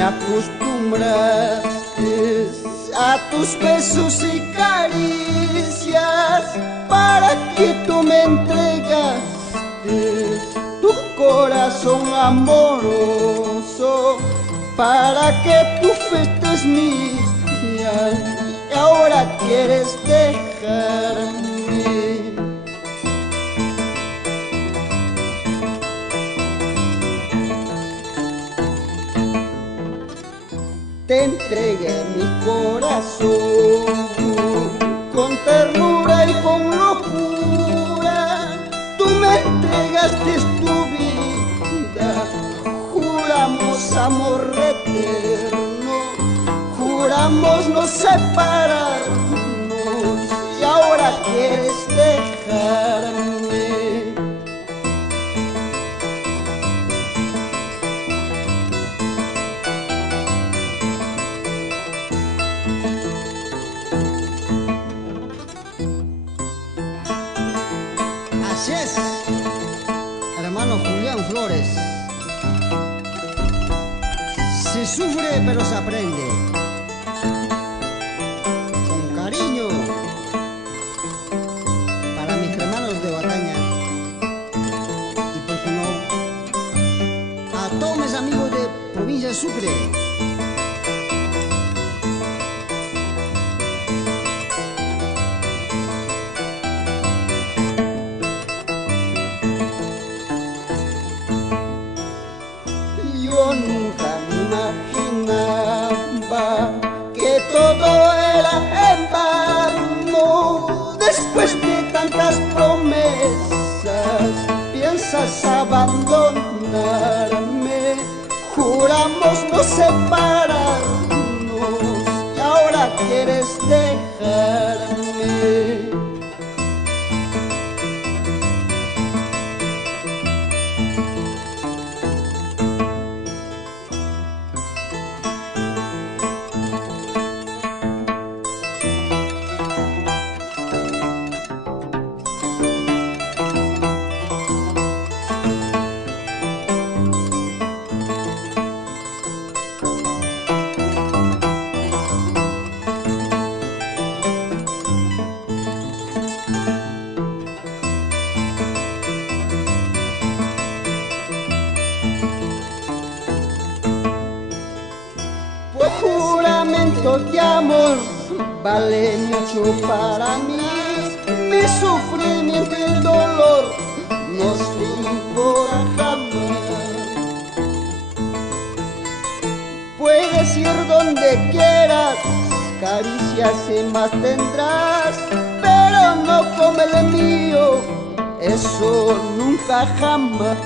Me acostumbraste a tus besos y caricias, para que tú me entregaste tu corazón amoroso, para que tú fuestes mía, y ahora quieres dejarme. Te entregué mi corazón con ternura y con locura. Tú me entregaste tu vida. Juramos amor eterno, juramos no separarnos, y ahora quieres dejarme. Así es, hermano Julián Flores. Se sufre pero se aprende. Con cariño para mis hermanos de Bataña, y por qué no, a todos mis amigos de provincia de Sucre. Yo nunca me imaginaba que todo era en vano. Después de tantas promesas, piensas abandonarme. Juramos no separarnos, y ahora quieres dejarme. Juramento de amor vale mucho para mí. Mi sufrimiento y el dolor no se importa jamás. Puedes ir donde quieras, caricias y más tendrás, pero no como el mío, eso nunca jamás.